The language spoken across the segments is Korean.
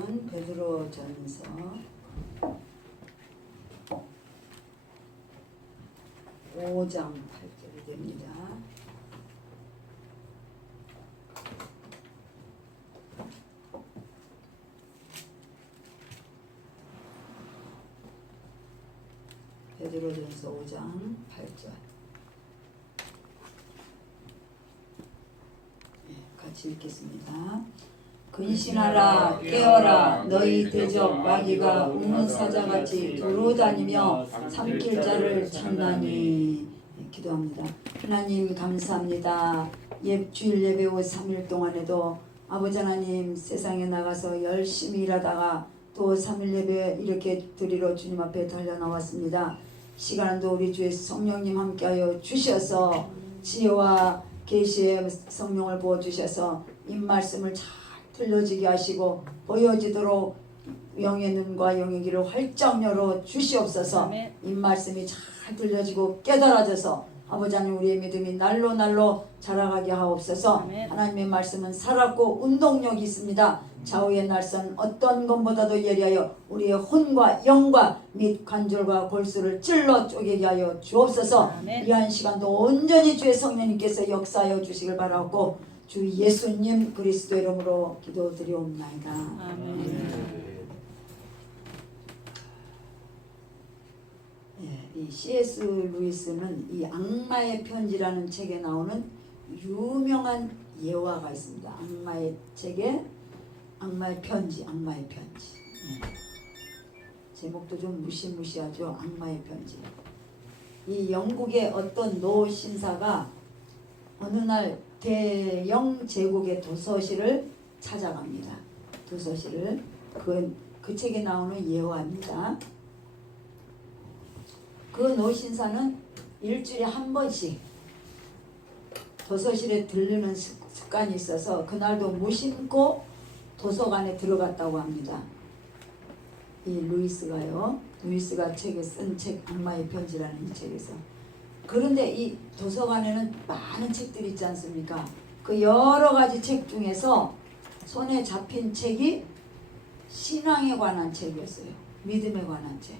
베드로전서 5장 8절이 됩니다. 베드로전서 5장 8절. 같이 읽겠습니다. 근신하라 깨어라 너희 대적 마귀가 우는 사자같이 돌아다니며 삼킬 자를 찾나니. 기도합니다. 하나님 감사합니다. 주일 예배 후 3일 동안에도 아버지 하나님 세상에 나가서 열심히 일하다가 또 3일 예배 이렇게 드리러 주님 앞에 달려나왔습니다. 시간도 우리 주의 성령님 함께하여 주셔서 지혜와 계시의 성령을 부어주셔서 이 말씀을 잘 들려지게 하시고 보여지도록 영의 눈과 영의 귀를 활짝 열어 주시옵소서. 이 말씀이 잘 들려지고 깨달아져서 아버지 하나님 우리의 믿음이 날로 날로 자라가게 하옵소서. 하나님의 말씀은 살았고 운동력이 있습니다. 좌우의 날선 어떤 것보다도 예리하여 우리의 혼과 영과 및 관절과 골수를 찔러 쪼개게 하여 주옵소서. 이 한 시간도 온전히 주의 성령님께서 역사하여 주시길 바라고 주 예수님 그리스도 이름으로 기도드리옵나이다. 아멘. 이 C.S. 루이스는 이 악마의 편지라는 책에 나오는 유명한 예화가 있습니다. 악마의 책에 악마의 편지. 제목도 좀 무시무시하죠. 악마의 편지. 이 영국의 어떤 노 신사가 어느 날 대영 제국의 도서실을 찾아갑니다. 도서실을 그 책에 나오는 예화입니다. 그 노신사는 일주일에 한 번씩 도서실에 들르는 습관이 있어서 그날도 무심코 도서관에 들어갔다고 합니다. 이 루이스가 책에 쓴 책 악마의 편지라는 이 책에서. 그런데 이 도서관에는 많은 책들이 있지 않습니까? 그 여러 가지 책 중에서 손에 잡힌 책이 신앙에 관한 책이었어요. 믿음에 관한 책.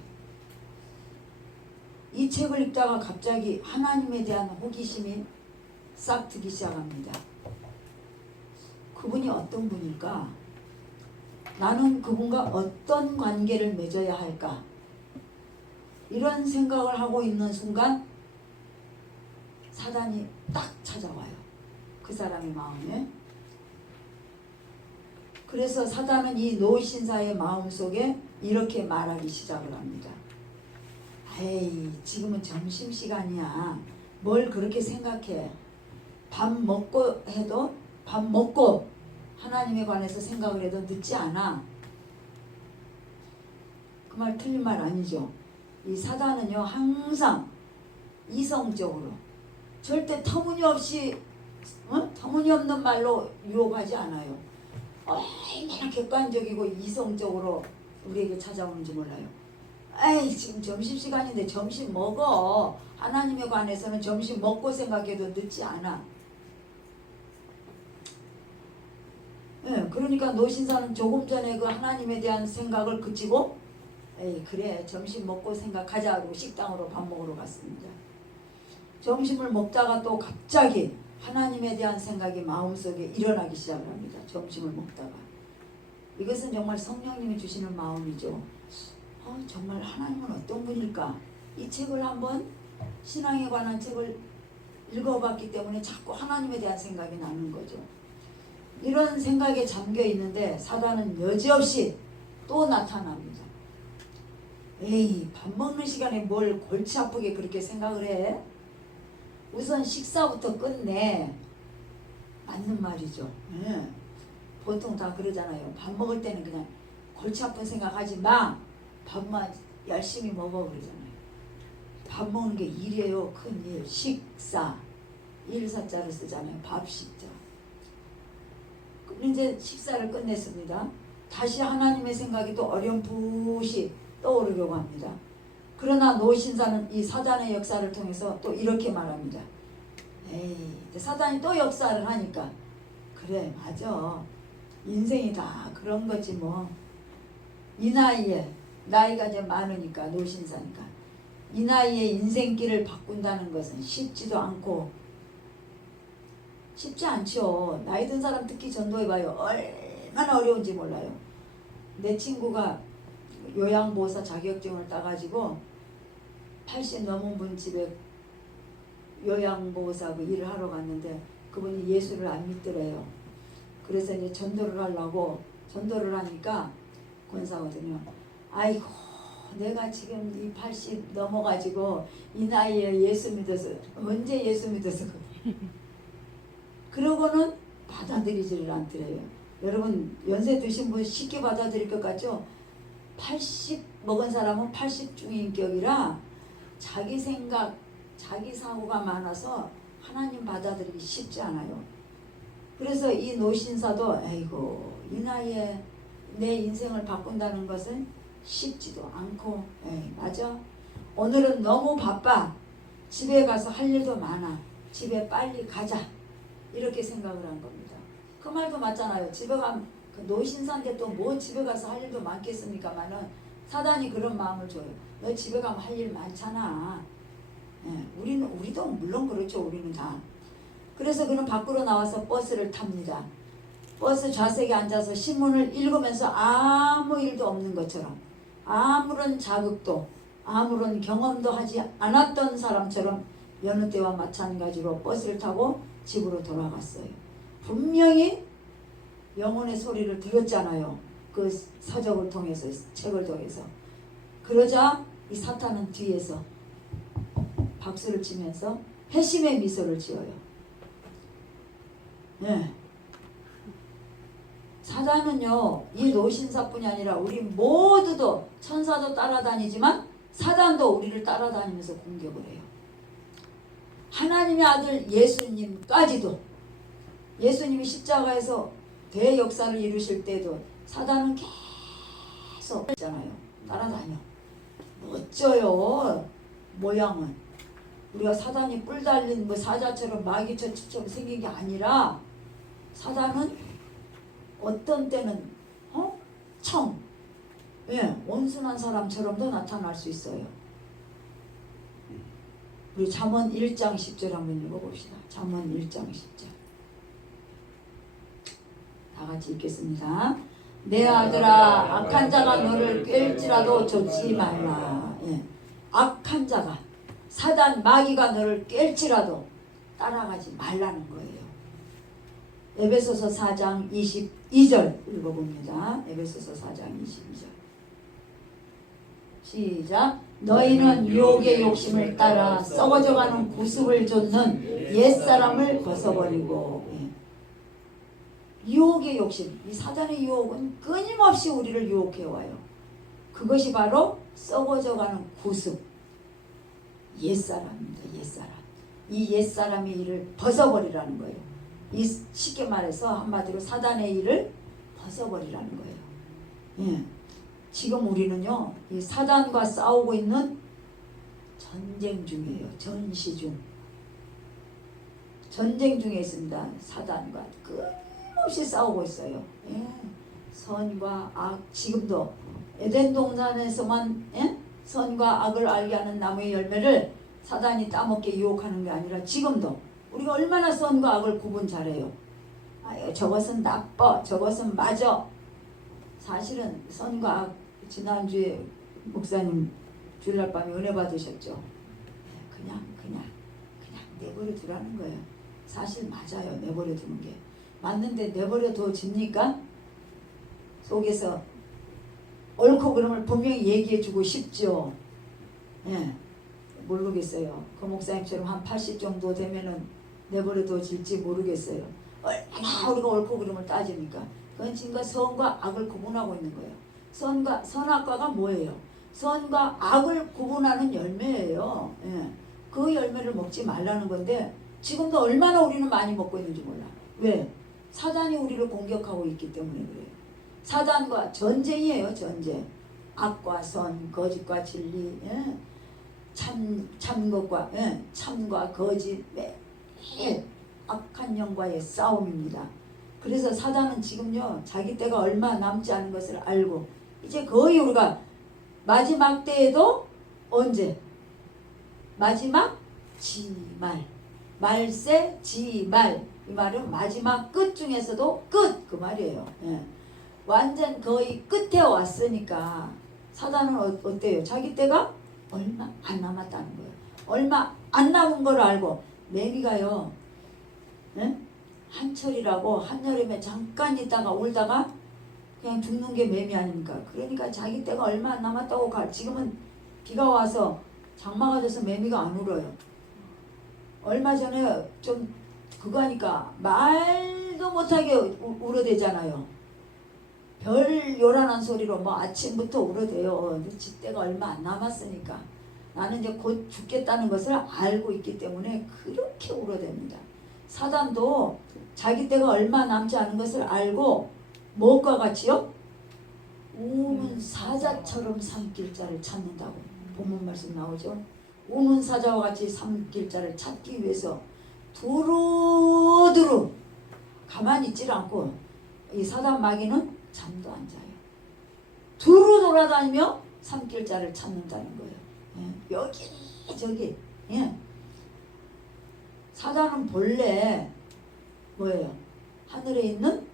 이 책을 읽다가 갑자기 하나님에 대한 호기심이 싹 트기 시작합니다. 그분이 어떤 분일까? 나는 그분과 어떤 관계를 맺어야 할까? 이런 생각을 하고 있는 순간 사단이 딱 찾아와요. 그 사람의 마음에. 그래서 사단은 이 노신사의 마음속에 이렇게 말하기 시작을 합니다. 에이, 지금은 점심시간이야. 뭘 그렇게 생각해. 밥 먹고 하나님에 관해서 생각을 해도 늦지 않아. 그 말 틀린 말 아니죠. 이 사단은요 항상 이성적으로 절대 터무니없는 말로 유혹하지 않아요. 얼마나 객관적이고 이성적으로 우리에게 찾아오는지 몰라요. 에이, 지금 점심시간인데 점심 먹어. 하나님에 관해서는 점심 먹고 생각해도 늦지 않아. 그러니까 노신사는 조금 전에 그 하나님에 대한 생각을 그치고 에이, 그래, 점심 먹고 생각하자고 식당으로 밥 먹으러 갔습니다. 점심을 먹다가 또 갑자기 하나님에 대한 생각이 마음속에 일어나기 시작을 합니다. 점심을 먹다가. 이것은 정말 성령님이 주시는 마음이죠. 정말 하나님은 어떤 분일까? 이 책을 한번 신앙에 관한 책을 읽어봤기 때문에 자꾸 하나님에 대한 생각이 나는 거죠. 이런 생각에 잠겨 있는데 사단은 여지없이 또 나타납니다. 에이, 밥 먹는 시간에 뭘 골치 아프게 그렇게 생각을 해? 우선 식사부터 끝내. 맞는 말이죠. 보통 다 그러잖아요. 밥 먹을 때는 그냥 골치 아픈 생각하지 마. 밥만 열심히 먹어 그러잖아요. 밥 먹는 게 일이에요. 큰 일. 식사. 일사자를 쓰잖아요. 밥식자. 그럼 이제 식사를 끝냈습니다. 다시 하나님의 생각이 또 어렴풋이 떠오르려고 합니다. 그러나 노신사는 이 사단의 역사를 통해서 또 이렇게 말합니다. 에이, 사단이 또 역사를 하니까 그래, 맞아. 인생이 다 그런 거지 뭐. 이 나이에 나이가 이제 많으니까 노신사니까 이 나이에 인생길을 바꾼다는 것은 쉽지도 않고 쉽지 않죠. 나이 든 사람 특히 전도해봐요. 얼마나 어려운지 몰라요. 내 친구가 요양보호사 자격증을 따가지고 80 넘은 분 집에 요양보호사 그 일을 하러 갔는데 그분이 예수를 안 믿더래요. 그래서 이제 전도를 하려고 전도를 하니까 권사거든요. 아이고 내가 지금 이 80 넘어가지고 이 나이에 예수 믿어서 언제 예수 믿어서 그러고는 받아들이지를 않더래요. 여러분 연세 드신 분 쉽게 받아들일 것 같죠? 80 먹은 사람은 80 중인격이라 자기 생각, 자기 사고가 많아서 하나님 받아들이기 쉽지 않아요. 그래서 이 노신사도 아이고 이 나이에 내 인생을 바꾼다는 것은 쉽지도 않고 맞아. 오늘은 너무 바빠. 집에 가서 할 일도 많아. 집에 빨리 가자. 이렇게 생각을 한 겁니다. 그 말도 맞잖아요. 집에 가면 노신사인데 또 뭐 집에 가서 할 일도 많겠습니까마는 사단이 그런 마음을 줘요. 너 집에 가면 할 일 많잖아. 우리도 물론 그렇죠. 우리는 다. 그래서 그는 밖으로 나와서 버스를 탑니다. 버스 좌석에 앉아서 신문을 읽으면서 아무 일도 없는 것처럼 아무런 자극도 아무런 경험도 하지 않았던 사람처럼 여느 때와 마찬가지로 버스를 타고 집으로 돌아갔어요. 분명히 영혼의 소리를 들었잖아요. 그 서적을 통해서 책을 통해서. 그러자 이 사탄은 뒤에서 박수를 치면서 회심의 미소를 지어요. 사단은요 이 노신사뿐이 아니라 우리 모두도 천사도 따라다니지만 사단도 우리를 따라다니면서 공격을 해요. 하나님의 아들 예수님까지도 예수님이 십자가에서 대역사를 이루실 때도 사단은 계속 있잖아요. 따라다녀. 멋져요. 모양은. 우리가 사단이 뿔 달린 뭐 사자처럼 마귀처럼 생긴 게 아니라 사단은 어떤 때는 온순한 사람처럼도 나타날 수 있어요. 우리 잠언 1장 10절 한번 읽어봅시다. 잠언 1장 10절 다 같이 읽겠습니다. 내 아들아 악한 자가 너를 깰지라도 좇지 말라. 악한 자가 사단 마귀가 너를 깰지라도 따라가지 말라는 거예요. 에베소서 4장 22절 읽어봅니다. 에베소서 4장 22절 시작. 너희는 유혹의 욕심을 따라 썩어져가는 구습을 좇는 옛사람을 벗어버리고. 유혹의 욕심, 이 사단의 유혹은 끊임없이 우리를 유혹해와요. 그것이 바로 썩어져가는 구습, 옛사람입니다. 옛사람. 이 옛사람의 일을 벗어버리라는 거예요. 이 쉽게 말해서 한마디로 사단의 일을 벗어버리라는 거예요. 지금 우리는요 이 사단과 싸우고 있는 전쟁 중이에요. 전시 중. 전쟁 중에 있습니다. 사단과 끊임없이 싸우고 있어요. 선과 악. 지금도 에덴 동산에서만 선과 악을 알게 하는 나무의 열매를 사단이 따먹게 유혹하는 게 아니라 지금도 우리가 얼마나 선과 악을 구분 잘해요. 아유 저것은 나빠, 저것은 맞아. 사실은 선과 악, 지난주에 목사님 주일날 밤에 은혜 받으셨죠. 그냥 내버려 두라는 거예요. 사실 맞아요. 내버려 두는 게 맞는데 내버려 둬집니까? 속에서 옳고 그름을 분명히 얘기해 주고 싶죠. 모르겠어요. 그 목사님처럼 한 80 정도 되면은 내버려 둬질지 모르겠어요. 얼마나 우리가 옳고 그름을 따집니까? 그건 지금 선과 악을 구분하고 있는 거예요. 선악과가 뭐예요? 선과 악을 구분하는 열매예요. 그 열매를 먹지 말라는 건데 지금도 얼마나 우리는 많이 먹고 있는지 몰라. 왜? 사단이 우리를 공격하고 있기 때문에 그래요. 사단과 전쟁이에요. 전쟁. 악과 선, 거짓과 진리, 참것과 참과 거짓, 매일 악한 영과의 싸움입니다. 그래서 사단은 지금요 자기 때가 얼마 남지 않은 것을 알고 이제 거의 우리가 마지막 때에도 언제? 마지막 지말. 말세 지말. 이 말은 마지막 끝 중에서도 끝 그 말이에요. 예. 완전 거의 끝에 왔으니까 사단은 어때요? 자기 때가 얼마 안 남았다는 거예요. 얼마 안 남은 걸 알고 매미가요. 예? 한철이라고 한여름에 잠깐 있다가 울다가 그냥 죽는 게 매미 아닙니까? 그러니까 자기 때가 얼마 안 남았다고 지금은 비가 와서 장마가 돼서 매미가 안 울어요. 얼마 전에 좀 그거 하니까 말도 못하게 울어대잖아요. 별 요란한 소리로 뭐 아침부터 울어대요. 지 때가 얼마 안 남았으니까. 나는 이제 곧 죽겠다는 것을 알고 있기 때문에 그렇게 울어댑니다. 사단도 자기 때가 얼마 남지 않은 것을 알고 무엇과 같이요? 우는 사자처럼 삼킬 자를 찾는다고 본문 말씀 나오죠. 우는 사자와 같이 삼킬 자를 찾기 위해서 두루두루 가만히 있질 않고 이 사단 마귀는 잠도 안 자요. 두루 돌아다니며 삼킬 자를 찾는다는 거예요. 예. 여기 저기. 예. 사단은 본래 뭐예요? 하늘에 있는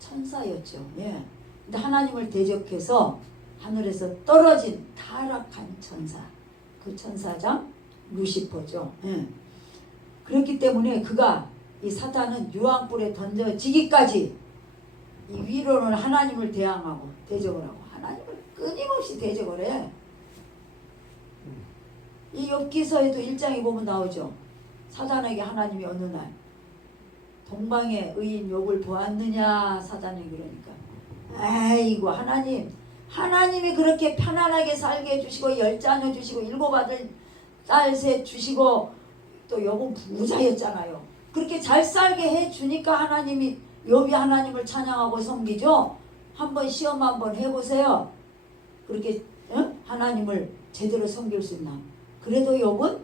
천사였죠. 예. 근데 하나님을 대적해서 하늘에서 떨어진 타락한 천사. 그 천사장 루시퍼죠. 예. 그렇기 때문에 그가 이 사탄은 유황불에 던져지기까지 이 위로는 하나님을 대항하고 대적을 하고 하나님을 끊임없이 대적을 해. 이 욥기서에도 1장에 보면 나오죠. 사단에게 하나님이 어느 날 동방의 의인 욥을 보았느냐 사단이 그러니까 아이고 하나님이 그렇게 편안하게 살게 해주시고 10자녀 주시고 7아들 딸 셋 주시고 또 욥은 부자였잖아요. 그렇게 잘 살게 해주니까 하나님이 욥이 하나님을 찬양하고 섬기죠. 한번 시험 한번 해보세요. 그렇게 하나님을 제대로 섬길 수 있나. 그래도 욥은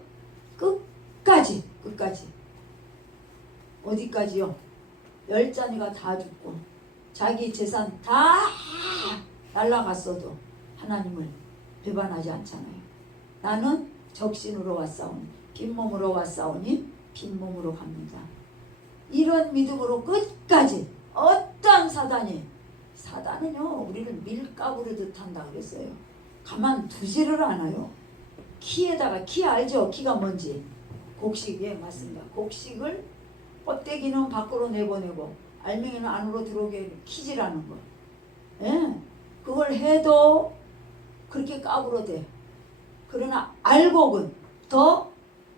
끝까지 어디까지요? 10자녀가 다 죽고 자기 재산 다 날라갔어도 하나님을 배반하지 않잖아요. 나는 적신으로 왔사오니 빈몸으로 왔사오니 빈몸으로 갑니다. 이런 믿음으로 끝까지 어떠한 사단은요 우리를 밀가부르듯 한다 그랬어요. 가만두지를 않아요. 키에다가 키 알죠? 키가 뭔지. 곡식. 예 맞습니다. 곡식을 껍데기는 밖으로 내보내고 알맹이는 안으로 들어오게 키질하는 거. 예. 그걸 해도 그렇게 까불어대. 그러나 알곡은 더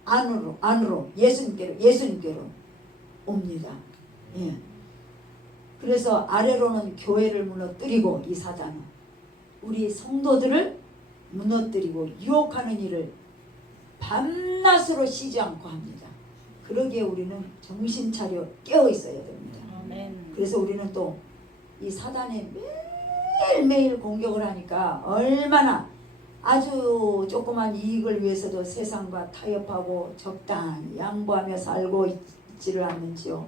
안으로 예수님께로 옵니다. 예. 그래서 아래로는 교회를 무너뜨리고 이 사단은 우리 성도들을 무너뜨리고 유혹하는 일을 밤낮으로 쉬지 않고 합니다. 그러기에 우리는 정신 차려 깨어 있어야 됩니다. 아멘. 그래서 우리는 또 이 사단에 매일매일 공격을 하니까 얼마나 아주 조그만 이익을 위해서도 세상과 타협하고 적당히 양보하며 살고 있지를 않는지요.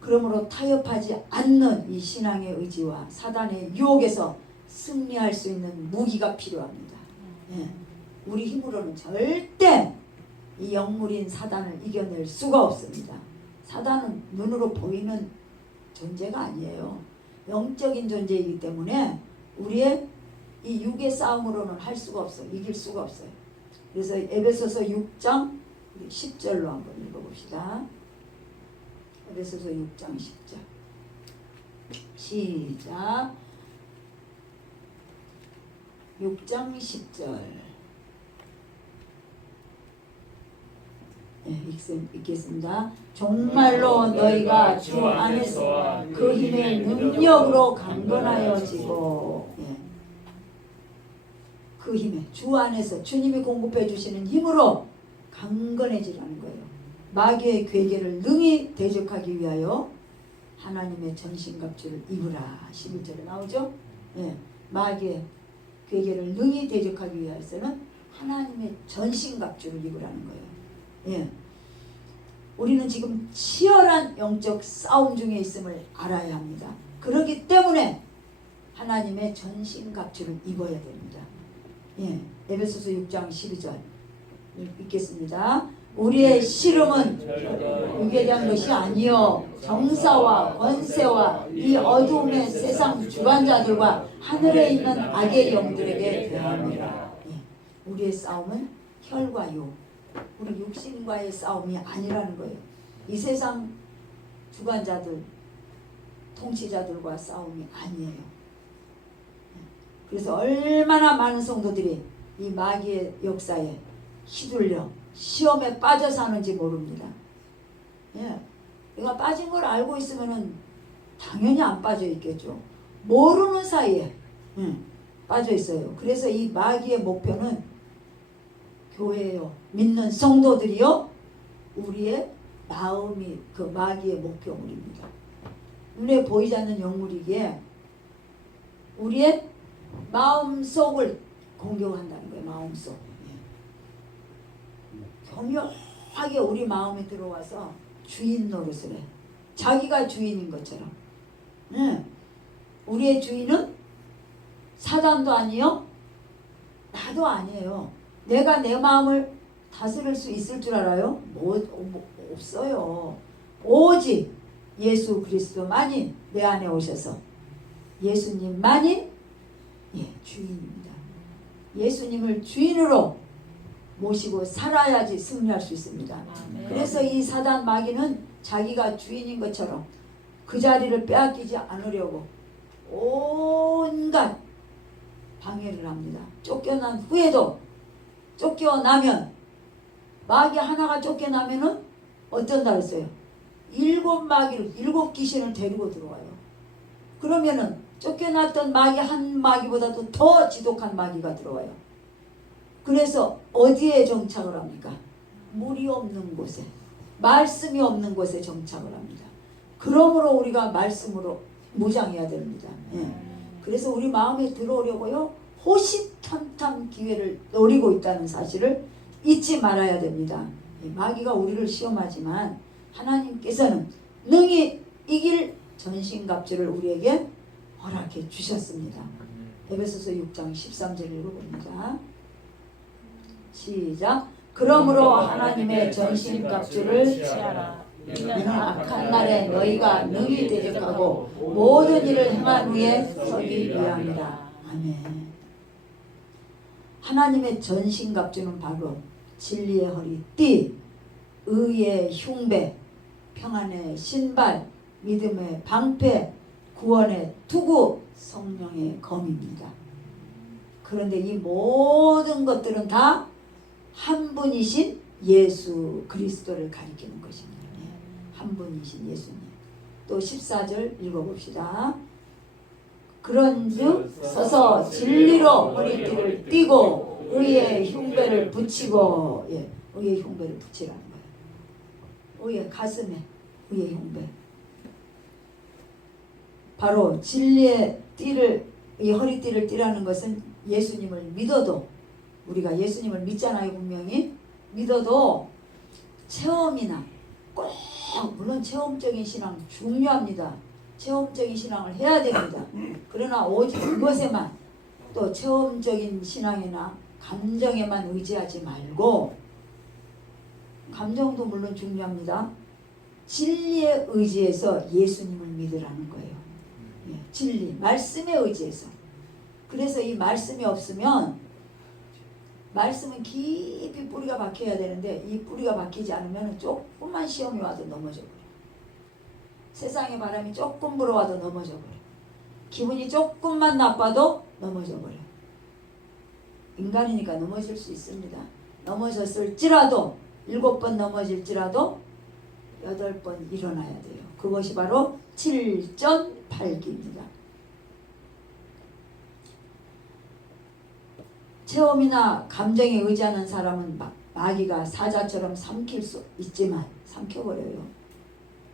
그러므로 타협하지 않는 이 신앙의 의지와 사단의 유혹에서 승리할 수 있는 무기가 필요합니다. 예. 우리 힘으로는 절대 이 영물인 사단을 이겨낼 수가 없습니다. 사단은 눈으로 보이는 존재가 아니에요. 영적인 존재이기 때문에 우리의 이 육의 싸움으로는 할 수가 없어요. 이길 수가 없어요. 그래서 에베소서 6장 10절로 한번 읽어봅시다. 에베소서 6장 10절 시작. 6장 10절 읽겠습니다. 정말로 너희가 주 안에서 그 힘의 능력으로 강건하여지고 그 힘에 주 안에서 주님이 공급해 주시는 힘으로 강건해지라는 거예요. 마귀의 괴계를 능히 대적하기 위하여 하나님의 전신갑주를 입으라. 11절에 나오죠. 예, 마귀의 괴계를 능히 대적하기 위해서는 하나님의 전신갑주를 입으라는 거예요. 예, 우리는 지금 치열한 영적 싸움 중에 있음을 알아야 합니다. 그렇기 때문에 하나님의 전신갑주를 입어야 됩니다. 예, 에베소서 6장 12절 읽겠습니다. 우리의 씨름은 육에 대한 것이 아니요 정사와 권세와 이 어두움의 세상 주관자들과 하늘에 있는 악의 영들에게 대함이라. 예, 우리의 싸움은 혈과 육, 우리 육신과의 싸움이 아니라는 거예요. 이 세상 주관자들, 통치자들과 싸움이 아니에요. 그래서 얼마나 많은 성도들이 이 마귀의 역사에 휘둘려 시험에 빠져 사는지 모릅니다. 예, 내가 빠진 걸 알고 있으면은 당연히 안 빠져 있겠죠. 모르는 사이에 빠져 있어요. 그래서 이 마귀의 목표는 교회요, 믿는 성도들이요, 우리의 마음이 그 마귀의 목표물입니다. 눈에 보이지 않는 영물이기에 우리의 마음속을 공격한다는 거예요. 마음속. 교묘하게 우리 마음에 들어와서 주인 노릇을 해. 자기가 주인인 것처럼. 우리의 주인은 사단도 아니요, 나도 아니에요. 내가 내 마음을 다스릴 수 있을 줄 알아요? 없어요. 오직 예수 그리스도만이 내 안에 오셔서 예수님만이 주인입니다. 예수님을 주인으로 모시고 살아야지 승리할 수 있습니다. 아멘. 그래서 이 사단 마귀는 자기가 주인인 것처럼 그 자리를 빼앗기지 않으려고 온갖 방해를 합니다. 쫓겨난 후에도, 쫓겨나면, 마귀 하나가 쫓겨나면은 어쩐다 했어요? 7 귀신을 데리고 들어와요. 그러면은 쫓겨났던 마귀 한 마귀보다도 더 지독한 마귀가 들어와요. 그래서 어디에 정착을 합니까? 물이 없는 곳에, 말씀이 없는 곳에 정착을 합니다. 그러므로 우리가 말씀으로 무장해야 됩니다. 예. 그래서 우리 마음에 들어오려고요, 호시탐탐 기회를 노리고 있다는 사실을 잊지 말아야 됩니다. 마귀가 우리를 시험하지만 하나님께서는 능히 이길 전신갑주를 우리에게 허락해 주셨습니다. 에베소서 6장 13절 읽어봅니다. 시작. 그러므로 하나님의 전신갑주를 취하라. 이는 악한 날에 너희가 능히 대적하고 모든 일을 행한 후에 서기 위함이라. 아멘. 하나님의 전신갑주는 바로 진리의 허리띠, 의의 흉배, 평안의 신발, 믿음의 방패, 구원의 투구, 성령의 검입니다. 그런데 이 모든 것들은 다 한 분이신 예수 그리스도를 가리키는 것입니다. 한 분이신 예수님. 또 14절 읽어봅시다. 그런즉 서서 진리로 허리띠를 띠고 의의 흉배를 붙이고, 의의 흉배를 붙이라는 거예요. 의의 가슴에 의의 흉배. 바로 진리의 띠를, 이 허리띠를 띠라는 것은 예수님을 믿어도, 우리가 예수님을 믿잖아요. 분명히 믿어도 체험이나 꼭, 물론 체험적인 신앙 중요합니다. 체험적인 신앙을 해야 됩니다. 그러나 오직 그것에만, 또 체험적인 신앙이나 감정에만 의지하지 말고, 감정도 물론 중요합니다. 진리에 의지해서 예수님을 믿으라는 거예요. 진리, 말씀에 의지해서. 그래서 이 말씀이 없으면, 말씀은 깊이 뿌리가 박혀야 되는데 이 뿌리가 박히지 않으면 조금만 시험이 와도 넘어져 버려. 세상의 바람이 조금 불어와도 넘어져 버려. 기분이 조금만 나빠도 넘어져 버려. 인간이니까 넘어질 수 있습니다. 넘어졌을지라도 7번 넘어질지라도 8번 일어나야 돼요. 그것이 바로 7전8기입니다. 체험이나 감정에 의지하는 사람은 마귀가 사자처럼 삼킬 수 있지만 삼켜버려요.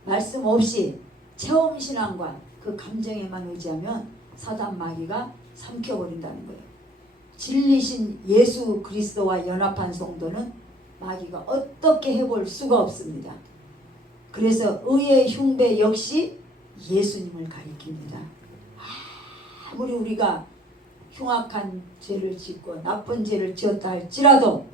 말씀 없이 체험신앙과 그 감정에만 의지하면 사단 마귀가 삼켜버린다는 거예요. 진리신 예수 그리스도와 연합한 성도는 마귀가 어떻게 해볼 수가 없습니다. 그래서 의의 흉배 역시 예수님을 가리킵니다. 아무리 우리가 흉악한 죄를 짓고 나쁜 죄를 지었다 할지라도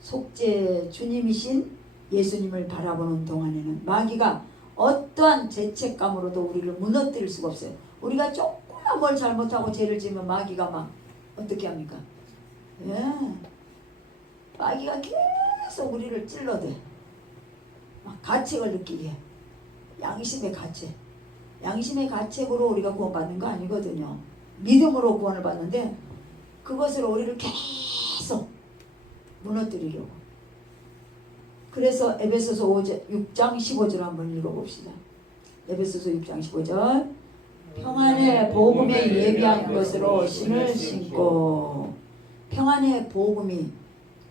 속죄 주님이신 예수님을 바라보는 동안에는 마귀가 어떠한 죄책감으로도 우리를 무너뜨릴 수가 없어요. 우리가 조금만 뭘 잘못하고 죄를 지으면 마귀가 막 어떻게 합니까? 예. 마귀가 계속 우리를 찔러대. 막 가책을 느끼게 해. 양심의 가책. 양심의 가책으로 우리가 구원받는 거 아니거든요. 믿음으로 구원을 받는데 그것으로 우리를 계속 무너뜨리려고. 그래서 에베소서 6장 15절 한번 읽어봅시다. 에베소서 6장 15절. 평안의 복음에 예비한 것으로 신을 신고. 평안의 복음이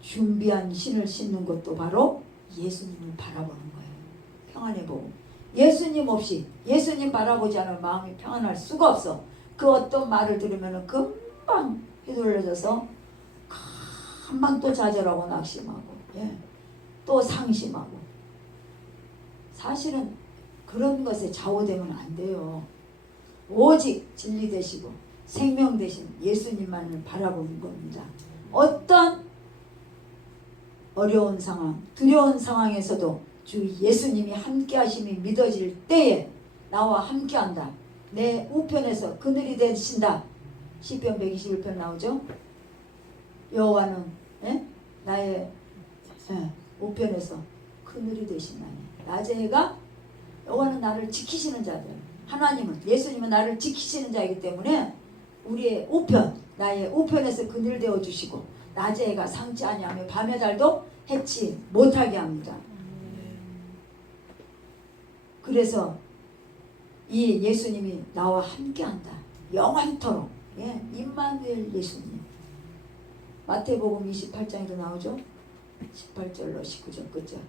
준비한 신을 신는 것도 바로 예수님을 바라보는 거예요. 평안의 복음. 예수님 없이, 예수님 바라보지 않으면 마음이 평안할 수가 없어. 그 어떤 말을 들으면 금방 휘둘려져서 금방 또 좌절하고 낙심하고, 예, 또 상심하고. 사실은 그런 것에 좌우되면 안 돼요. 오직 진리 되시고 생명 되신 예수님만을 바라보는 겁니다. 어떤 어려운 상황, 두려운 상황에서도 주 예수님이 함께 하심이 믿어질 때에 나와 함께 한다. 내 우편에서 그늘이 되신다. 시편 121편 나오죠. 여호와는, 예? 나의, 예, 우편에서 그늘이 되신다니. 낮의 해가 여호와는 나를 지키시는 자들. 하나님은, 예수님은 나를 지키시는 자이기 때문에 우리의 우편, 나의 우편에서 그늘 되어 주시고 낮의 해가 상치 아니하며 밤의 달도 해치 못하게 합니다. 그래서 이 예수님이 나와 함께한다. 영원토록. 예, 임마누엘 예수님. 마태복음 28장에도 나오죠. 18절로 19절 끝절.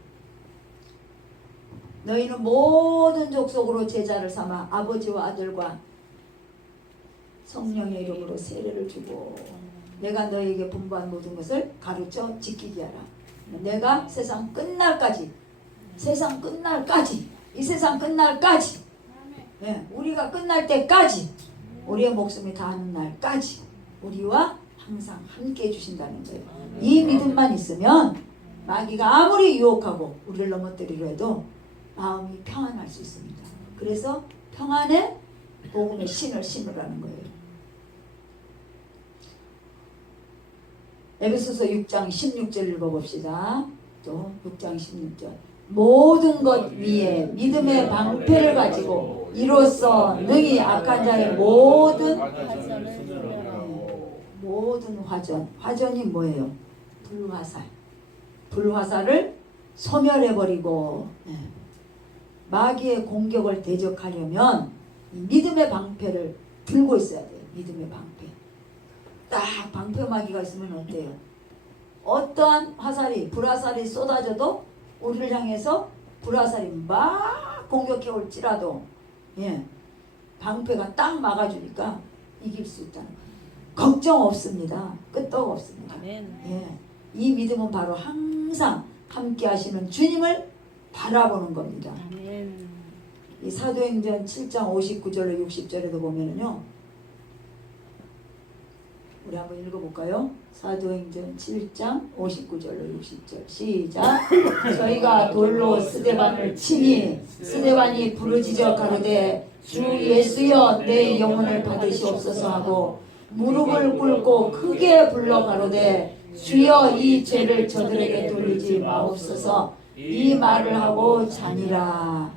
너희는 모든 족속으로 제자를 삼아 아버지와 아들과 성령의 이름으로 세례를 주고 내가 너희에게 분부한 모든 것을 가르쳐 지키게 하라. 내가 세상 끝날까지, 세상 끝날까지, 이 세상 끝날까지, 예, 우리가 끝날 때까지, 우리의 목숨이 닿는 날까지 우리와 항상 함께 해주신다는 거예요. 이 믿음만 있으면 마귀가 아무리 유혹하고 우리를 넘어뜨리려 해도 마음이 평안할 수 있습니다. 그래서 평안의 복음의 신을 신으라는 거예요. 에베소서 6장 16절 읽어봅시다. 또 6장 16절. 모든 것 위에 믿음의 방패를 가지고 이로써 능히 악한 자의 모든 화전. 화전이 뭐예요? 불화살. 불화살을 소멸해버리고, 예, 마귀의 공격을 대적하려면 믿음의 방패를 들고 있어야 돼요. 믿음의 방패. 딱 방패 마귀가 있으면 어때요? 어떠한 화살이, 불화살이 쏟아져도 우리를 향해서 불화살이 막 공격해 올지라도, 예, 방패가 딱 막아주니까 이길 수 있다는 거예요. 걱정 없습니다. 끄떡 없습니다. 예, 이 믿음은 바로 항상 함께 하시는 주님을 바라보는 겁니다. 이 사도행전 7장 59절로 60절에도 보면은요, 우리 한번 읽어볼까요? 사도행전 7장 59절로 60절 시작. 저희가 돌로 스데반을 치니 스데반이 부르짖어 가로되 주 예수여 내 영혼을 받으시옵소서 하고 무릎을 꿇고 크게 불러 가로되 주여 이 죄를 저들에게 돌리지 마옵소서. 이 말을 하고 자니라.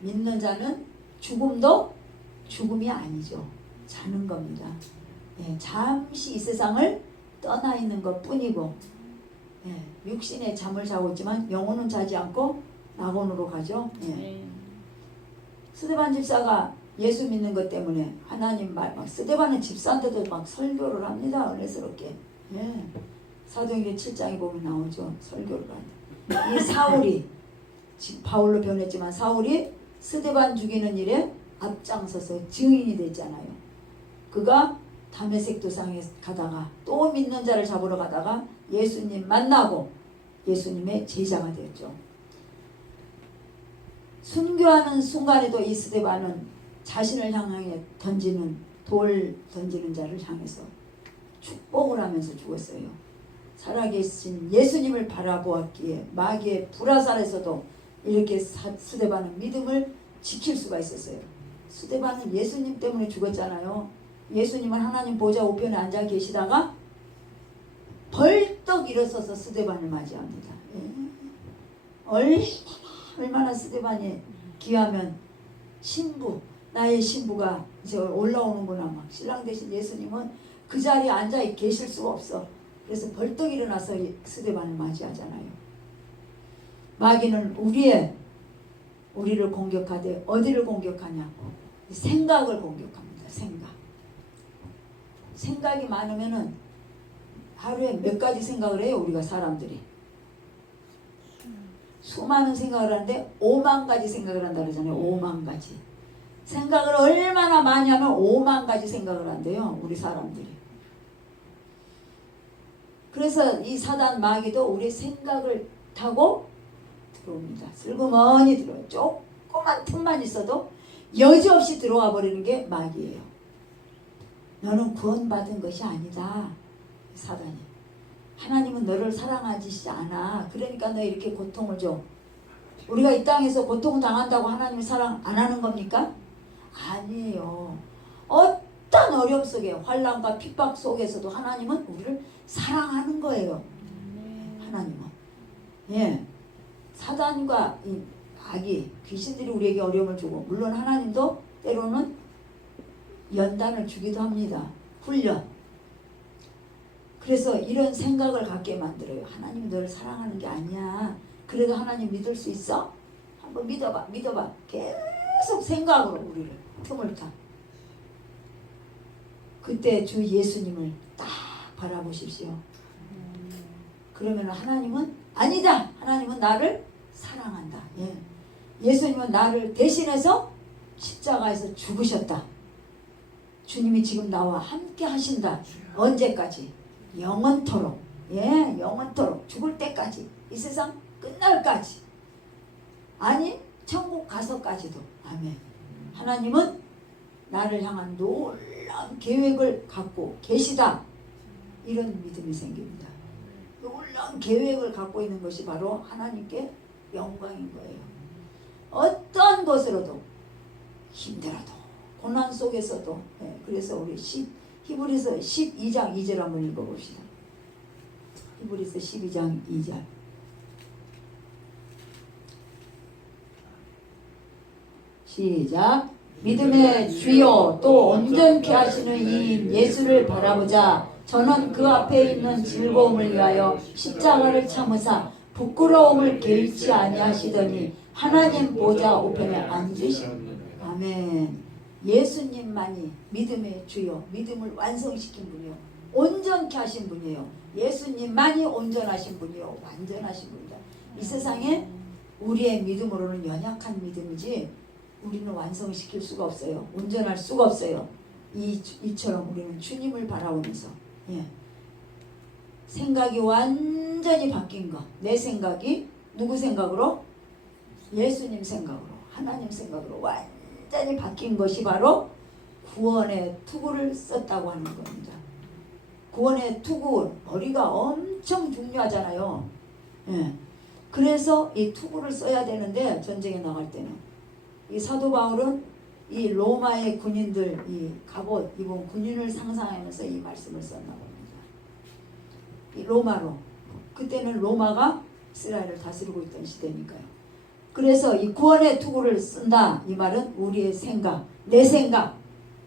믿는 자는 죽음도 죽음이 아니죠. 자는 겁니다. 예, 잠시 이 세상을 떠나 있는 것 뿐이고, 예, 육신의 잠을 자고 있지만 영혼은 자지 않고 낙원으로 가죠. 예. 스데반 집사가 예수 믿는 것 때문에 하나님 말, 막 스데반은 집사한테도 막 설교를 합니다. 은혜스럽게. 예. 사도행전 7장에 보면 나오죠. 설교를 한다. 이 사울이, 바울로 변했지만 사울이 스데반 죽이는 일에 앞장서서 증인이 됐잖아요. 그가 다메섹 도상에 가다가 또 믿는 자를 잡으러 가다가 예수님 만나고 예수님의 제자가 되었죠. 순교하는 순간에도 이 스데반은 자신을 향해 던지는 돌 던지는 자를 향해서 축복을 하면서 죽었어요. 살아계신 예수님을 바라보았기에 마귀의 불화살에서도 이렇게 스데반은 믿음을 지킬 수가 있었어요. 스데반은 예수님 때문에 죽었잖아요. 예수님은 하나님 보좌 우편에 앉아 계시다가 벌떡 일어서서 스데반을 맞이합니다. 얼마나 스데반이 귀하면 신부, 나의 신부가 이제 올라오는구나. 막 신랑 대신 예수님은 그 자리에 앉아 계실 수가 없어. 그래서 벌떡 일어나서 스데반을 맞이하잖아요. 마귀는 우리를 공격하되 어디를 공격하냐? 생각을 공격합니다. 생각이 많으면은 하루에 몇 가지 생각을 해요. 우리가 사람들이 수많은 생각을 하는데 5만 가지 생각을 한다 그러잖아요. 5만 가지 생각을 얼마나 많이 하면 5만 가지 생각을 한대요. 우리 사람들이. 그래서 이 사단 마귀도 우리 생각을 타고 들어옵니다. 슬그머니 들어요. 조그만 틈만 있어도 여지없이 들어와 버리는 게 마귀예요. 너는 구원받은 것이 아니다. 사단이. 하나님은 너를 사랑하지 않아. 그러니까 너 이렇게 고통을 줘. 우리가 이 땅에서 고통 당한다고 하나님을 사랑 안 하는 겁니까? 아니에요. 어떤 어려움 속에 환난과 핍박 속에서도 하나님은 우리를 사랑하는 거예요. 하나님은. 예. 사단과 이 악이 귀신들이 우리에게 어려움을 주고 물론 하나님도 때로는 연단을 주기도 합니다. 훈련. 그래서 이런 생각을 갖게 만들어요. 하나님이 너를 사랑하는 게 아니야. 그래도 하나님 믿을 수 있어? 한번 믿어봐. 계속 생각으로 우리를 틈을 타. 그때 주 예수님을 딱 바라보십시오. 그러면 하나님은 아니다. 하나님은 나를 사랑한다. 예. 예수님은 나를 대신해서 십자가에서 죽으셨다. 주님이 지금 나와 함께 하신다. 언제까지? 영원토록. 예, 영원토록. 죽을 때까지. 이 세상 끝날까지. 아니, 천국 가서까지도. 아멘. 하나님은 나를 향한 놀라운 계획을 갖고 계시다. 이런 믿음이 생깁니다. 놀라운 계획을 갖고 있는 것이 바로 하나님께 영광인 거예요. 어떤 것으로도 힘들어도 고난 속에서도. 네, 그래서 우리 히브리서 12장 2절 한번 읽어봅시다. 히브리서 12장 2절. 시작. 믿음의 주요 또 온전케 하시는 이인 예수를 바라보자. 저는 그 앞에 있는 즐거움을 위하여 십자가를 참으사 부끄러움을 개의치 아니하시더니 하나님 보좌 우편에 앉으신. 아멘. 예수님만이 믿음의 주요, 믿음을 완성시킨 분이요, 온전케 하신 분이에요. 예수님만이 온전하신 분이요, 완전하신 분이다. 이 세상에 우리의 믿음으로는 연약한 믿음이지 우리는 완성시킬 수가 없어요. 온전할 수가 없어요. 이처럼 우리는 주님을 바라보면서, 예, 생각이 완전히 바뀐 것. 내 생각이 누구 생각으로? 예수님 생각으로, 하나님 생각으로 완전히 바뀐 것이 바로 구원의 투구를 썼다고 하는 겁니다. 구원의 투구, 머리가 엄청 중요하잖아요. 예. 그래서 이 투구를 써야 되는데, 전쟁에 나갈 때는 이 사도 바울은 이 로마의 군인들, 이 갑옷 입은 군인을 상상하면서 이 말씀을 썼나 봅니다. 이 로마로, 그때는 로마가 이스라엘을 다스리고 있던 시대니까요. 그래서 이 구원의 투구를 쓴다. 이 말은 우리의 생각, 내 생각,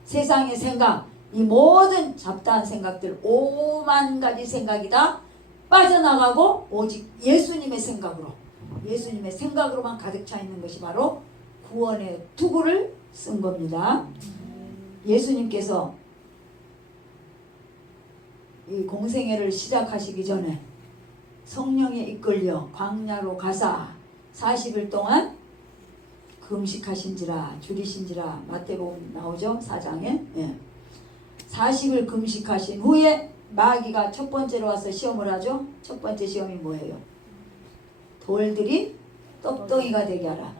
세상의 생각, 이 모든 잡다한 생각들, 5만 가지 생각이 다 빠져나가고 오직 예수님의 생각으로만 가득 차 있는 것이 바로 구원의 투구를 쓴 겁니다. 예수님께서 이 공생애를 시작하시기 전에 성령에 이끌려 광야로 가사 40일 동안 금식하신지라 줄이신지라 마태복음 나오죠? 4장에. 예. 40일 금식하신 후에 마귀가 첫 번째로 와서 시험을 하죠. 첫 번째 시험이 뭐예요? 돌들이 떡덩이가 되게 하라.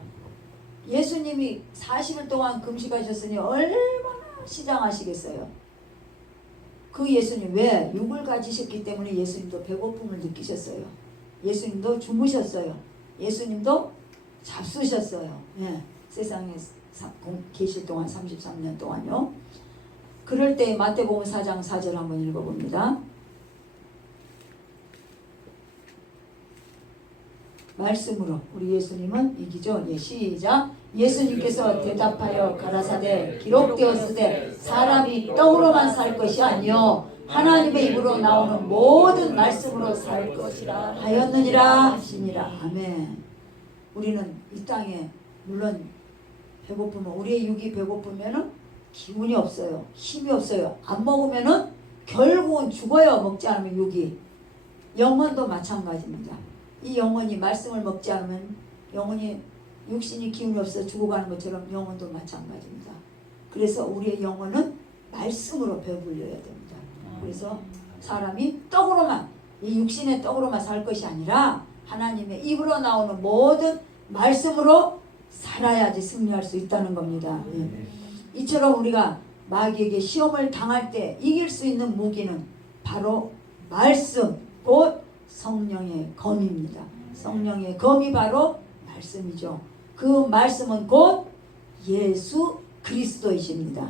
예수님이 40일 동안 금식하셨으니 얼마나 시장하시겠어요. 그 예수님 왜? 육을 가지셨기 때문에 예수님도 배고픔을 느끼셨어요. 예수님도 주무셨어요. 예수님도 잡수셨어요. 예, 세상에 계실 동안 33년 동안요. 그럴 때 마태복음 4장 4절 한번 읽어봅니다. 말씀으로 우리 예수님은 이기죠. 예, 시작. 예수님께서 대답하여 가라사대 기록되었으되 사람이 떡으로만 살 것이 아니요 하나님의 입으로 나오는 모든 말씀으로 살 것이라 하였느니라 하시니라. 아멘. 우리는 이 땅에 물론 배고프면 우리의 육이 배고프면은 기운이 없어요. 힘이 없어요. 안 먹으면은 결국은 죽어요. 먹지 않으면 육이. 영혼도 마찬가지입니다. 이 영혼이 말씀을 먹지 않으면 영혼이 육신이 기운이 없어 죽어가는 것처럼 영혼도 마찬가지입니다. 그래서 우리의 영혼은 말씀으로 배불려야 됩니다. 그래서 사람이 떡으로만 이 육신의 떡으로만 살 것이 아니라 하나님의 입으로 나오는 모든 말씀으로 살아야지 승리할 수 있다는 겁니다. 이처럼 우리가 마귀에게 시험을 당할 때 이길 수 있는 무기는 바로 말씀, 곧 성령의 검입니다. 성령의 검이 바로 말씀이죠. 그 말씀은 곧 예수 그리스도이십니다.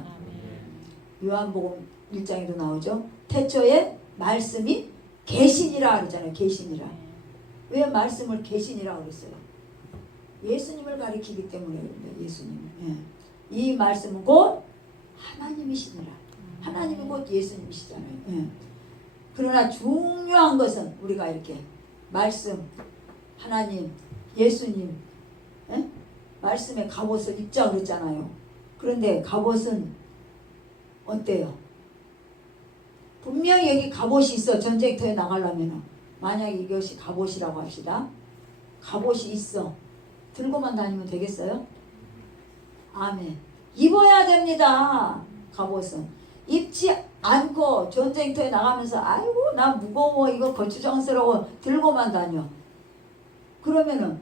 요한복음 1장에도 나오죠. 태초에 말씀이 계시니라 그러잖아요. 계시니라. 왜 말씀을 계시니라 그랬어요? 예수님을 가리키기 때문에 그럽니다. 예수님. 예. 이 말씀은 곧 하나님이시니라. 하나님은 곧 예수님이시잖아요. 예. 그러나 중요한 것은 우리가 이렇게 말씀, 하나님, 예수님, 예? 말씀에 갑옷을 입자 그랬잖아요. 그런데 갑옷은 어때요? 분명히 여기 갑옷이 있어. 전쟁터에 나가려면 만약에 이것이 갑옷이라고 합시다. 갑옷이 있어. 들고만 다니면 되겠어요? 아멘. 입어야 됩니다. 갑옷은 입지 않고 전쟁터에 나가면서 아이고 나 무거워 이거 거추장스러워 들고만 다녀. 그러면은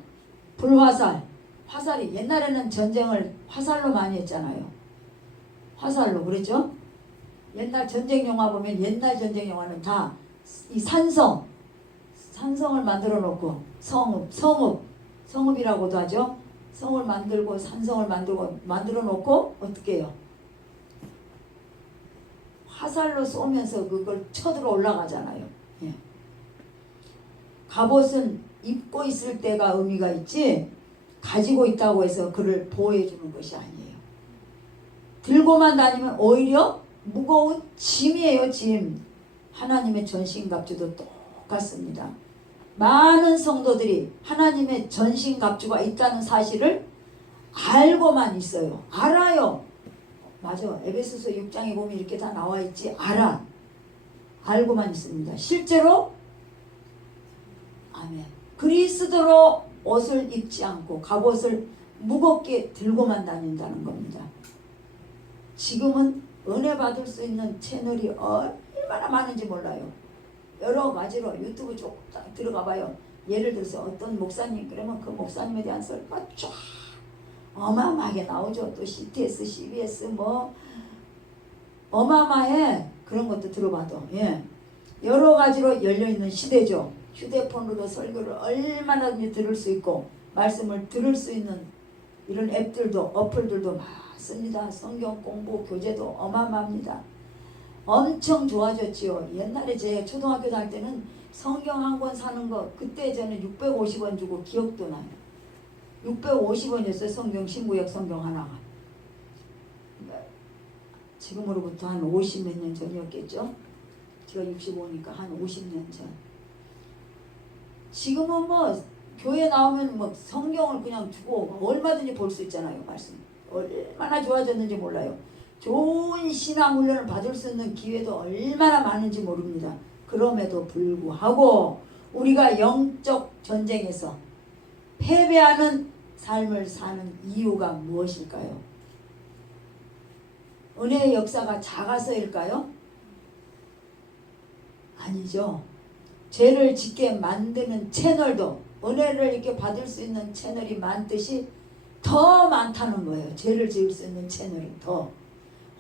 불화살, 화살이 옛날에는 전쟁을 화살로 많이 했잖아요. 화살로 그랬죠? 옛날 전쟁 영화 보면 옛날 전쟁 영화는 다 이 산성을 만들어 놓고 성읍이라고도 하죠. 성을 만들고 산성을 만들어 놓고 어떻게 해요? 화살로 쏘면서 그걸 쳐들어 올라가잖아요. 예. 갑옷은 입고 있을 때가 의미가 있지 가지고 있다고 해서 그를 보호해 주는 것이 아니에요. 들고만 다니면 오히려 무거운 짐이에요. 짐. 하나님의 전신갑주도 똑같습니다. 많은 성도들이 하나님의 전신갑주가 있다는 사실을 알고만 있어요. 알아요. 맞아. 에베소서 6장에 보면 이렇게 다 나와 있지. 알아. 알고만 있습니다. 실제로 아멘. 그리스도로 옷을 입지 않고 갑옷을 무겁게 들고만 다닌다는 겁니다. 지금은 은혜 받을 수 있는 채널이 얼마나 많은지 몰라요. 여러 가지로 유튜브 쭉 들어가 봐요. 예를 들어서 어떤 목사님 그러면 그 목사님에 대한 설교가 쫙 어마어마하게 나오죠. 또 CTS, CBS 뭐 어마어마해. 그런 것도 들어봐도 예. 여러 가지로 열려있는 시대죠. 휴대폰으로 설교를 얼마나든지 들을 수 있고 말씀을 들을 수 있는 이런 앱들도 어플들도 많습니다. 성경 공부 교재도 어마어마합니다. 엄청 좋아졌지요. 옛날에 제 초등학교 다닐 때는 성경 한 권 사는 거 그때 저는 650원 주고 기억도 나요. 650원이었어요. 성경 신구약 성경 하나가. 지금으로부터 한 50 몇 년 전이었겠죠. 제가 65니까 한 50년 전. 지금은 뭐 교회 나오면 뭐 성경을 그냥 주고 얼마든지 볼 수 있잖아요. 말씀. 얼마나 좋아졌는지 몰라요. 좋은 신앙 훈련을 받을 수 있는 기회도 얼마나 많은지 모릅니다. 그럼에도 불구하고 우리가 영적 전쟁에서 패배하는 삶을 사는 이유가 무엇일까요? 은혜의 역사가 작아서일까요? 아니죠. 죄를 짓게 만드는 채널도 은혜를 이렇게 받을 수 있는 채널이 많듯이 더 많다는 거예요. 죄를 지을 수 있는 채널이 더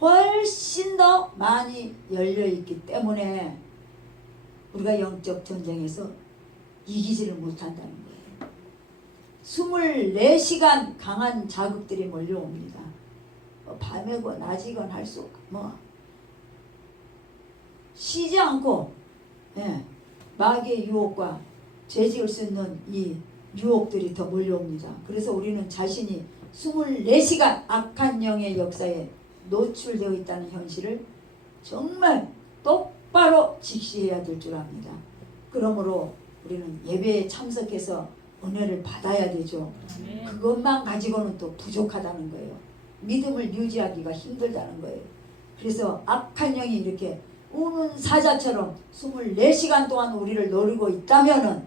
훨씬 더 많이 열려있기 때문에 우리가 영적 전쟁에서 이기지를 못한다는 거예요. 24시간 강한 자극들이 몰려옵니다. 밤이건 낮이건 할 수 쉬지 않고 마귀의 유혹과 죄 지을 수 있는 이 유혹들이 더 몰려옵니다. 그래서 우리는 자신이 24시간 악한 영의 역사에 노출되어 있다는 현실을 정말 똑바로 직시해야 될 줄 압니다. 그러므로 우리는 예배에 참석해서 은혜를 받아야 되죠. 그것만 가지고는 또 부족하다는 거예요. 믿음을 유지하기가 힘들다는 거예요. 그래서 악한 영이 이렇게 우는 사자처럼 24시간 동안 우리를 노리고 있다면은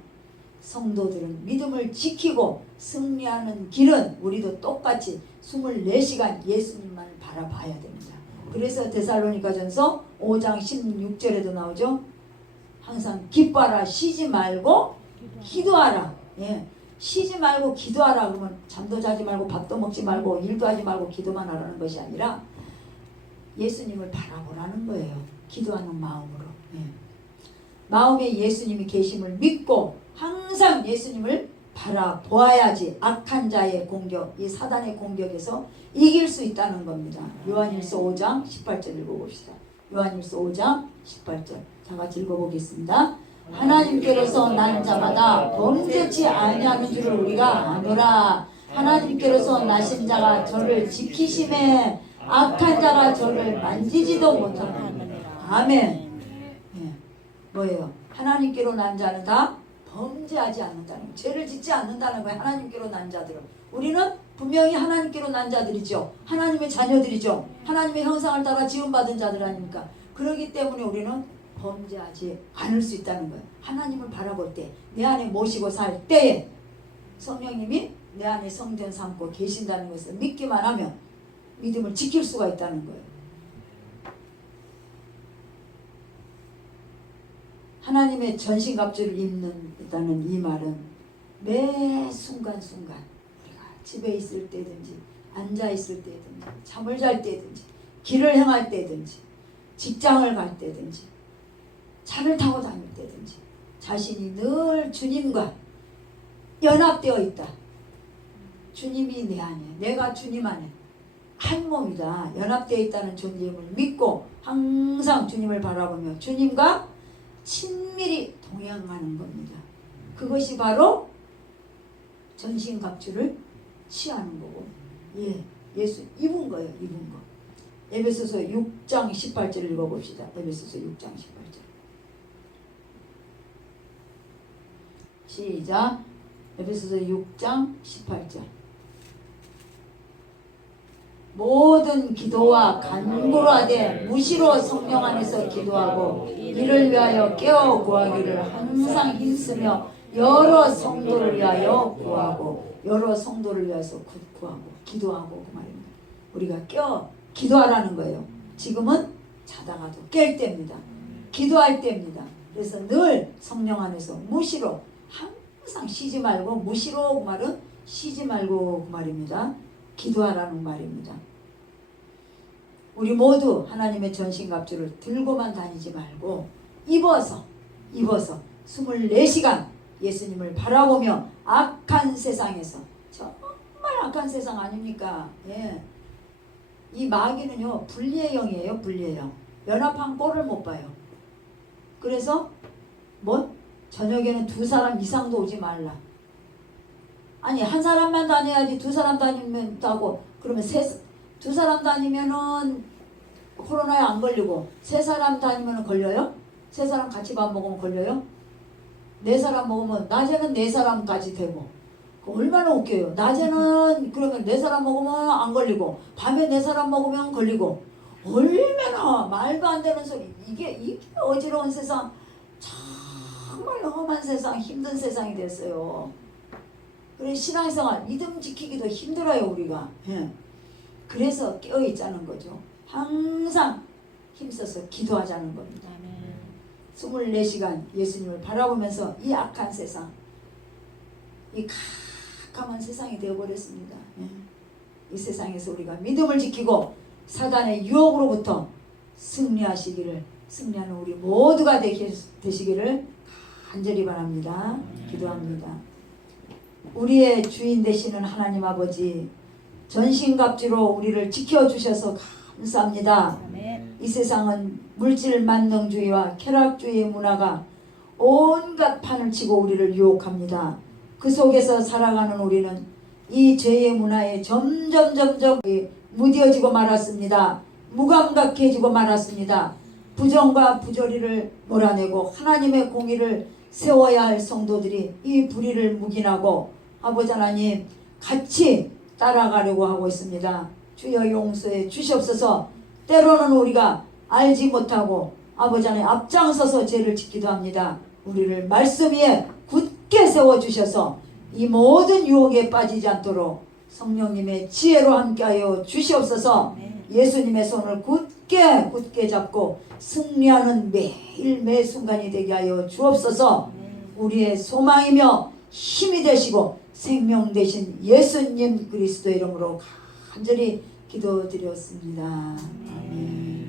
성도들은 믿음을 지키고 승리하는 길은 우리도 똑같이 24시간 예수님만 바라봐야 됩니다. 그래서 데살로니가전서 5장 16절에도 나오죠. 항상 기뻐하라, 쉬지 말고 기도하라. 쉬지 말고 기도하라 그러면 잠도 자지 말고 밥도 먹지 말고 일도 하지 말고 기도만 하라는 것이 아니라 예수님을 바라보라는 거예요. 기도하는 마음으로. 마음에 예수님이 계심을 믿고 항상 예수님을 바라보아야지 악한 자의 공격, 이 사단의 공격에서 이길 수 있다는 겁니다. 요한일서 5장 18절 읽어봅시다. 요한일서 5장 18절 다 같이 읽어보겠습니다. 하나님께로서 난 자마다 범죄치 아니하는 줄을 우리가 아노라. 하나님께로서 나신 자가 저를 지키심에 악한 자가 저를 만지지도 못하느니라. 아멘. 뭐예요? 하나님께로 난 자는 다 범죄하지 않는다는 거예요. 죄를 짓지 않는다는 거예요. 하나님께로 난 자들은. 우리는 분명히 하나님께로 난 자들이죠. 하나님의 자녀들이죠. 하나님의 형상을 따라 지음받은 자들 아닙니까? 그렇기 때문에 우리는 범죄하지 않을 수 있다는 거예요. 하나님을 바라볼 때, 내 안에 모시고 살 때에 성령님이 내 안에 성전 삼고 계신다는 것을 믿기만 하면 믿음을 지킬 수가 있다는 거예요. 하나님의 전신갑주를 입는다는 이 말은 매 순간순간 우리가 집에 있을 때든지 앉아있을 때든지 잠을 잘 때든지 길을 행할 때든지 직장을 갈 때든지 차를 타고 다닐 때든지 자신이 늘 주님과 연합되어 있다. 주님이 내 안에, 내가 주님 안에 한 몸이다. 연합되어 있다는 존재임을 믿고 항상 주님을 바라보며 주님과 친밀히 동행하는 겁니다. 그것이 바로 전신갑주를 취하는 거고, 예수 입은 거예요. 입은 거. 에베소서 6장 18절 읽어봅시다. 에베소서 6장 18절 시작. 에베소서 6장 18절 모든 기도와 간구로 하되 무시로 성령 안에서 기도하고 이를 위하여 깨어 구하기를 항상 힘쓰며 여러 성도를 위하여 구하고 여러 성도를 위해서 구하고 기도하고 그 말입니다. 우리가 깨어 기도하라는 거예요. 지금은 자다가도 깰 때입니다. 기도할 때입니다. 그래서 늘 성령 안에서 무시로 항상 쉬지 말고 무시로 그 말은 쉬지 말고 그 말입니다. 기도하라는 말입니다. 우리 모두 하나님의 전신갑주를 들고만 다니지 말고 입어서 24시간 예수님을 바라보며 악한 세상에서 정말 악한 세상 아닙니까? 이 마귀는요 분리의 영이에요. 분리의 영. 연합한 꼴을 못 봐요. 그래서 저녁에는 2사람 이상도 오지 말라. 아니 한 사람만 다녀야지 2사람 다니면 다고 그러면 2사람 다니면은 코로나에 안 걸리고 3사람 다니면은 걸려요? 3사람 같이 밥 먹으면 걸려요? 4사람 먹으면 낮에는 4사람까지 되고 얼마나 웃겨요. 낮에는 그러면 4사람 먹으면 안 걸리고 밤에 4사람 먹으면 걸리고 얼마나 말도 안 되는 소리. 이게 어지러운 세상, 정말 험한 세상, 힘든 세상이 됐어요. 그래 신앙생활 믿음 지키기도 힘들어요 우리가. 그래서 깨어있자는 거죠. 항상 힘써서 기도하자는 겁니다. 24시간 예수님을 바라보면서 이 악한 세상, 이 깜깜한 세상이 되어버렸습니다. 이 세상에서 우리가 믿음을 지키고 사단의 유혹으로부터 승리하는 우리 모두가 되시기를 간절히 바랍니다. 기도합니다. 우리의 주인 되시는 하나님 아버지, 전신갑주로 우리를 지켜주셔서 감사합니다. 이 세상은 물질 만능주의와 쾌락주의의 문화가 온갖 판을 치고 우리를 유혹합니다. 그 속에서 살아가는 우리는 이 죄의 문화에 점점 무뎌지고 말았습니다. 무감각해지고 말았습니다. 부정과 부조리를 몰아내고 하나님의 공의를 세워야 할 성도들이 이 불의를 묵인하고 아버지 하나님 같이 따라가려고 하고 있습니다. 주여 용서해 주시옵소서. 때로는 우리가 알지 못하고 아버지 하나님 앞장서서 죄를 짓기도 합니다. 우리를 말씀 위에 굳게 세워주셔서 이 모든 유혹에 빠지지 않도록 성령님의 지혜로 함께하여 주시옵소서. 예수님의 손을 굳게 잡고 승리하는 매일 매 순간이 되게 하여 주옵소서. 우리의 소망이며 힘이 되시고 생명 되신 예수님 그리스도 이름으로 간절히 기도드렸습니다. 아멘.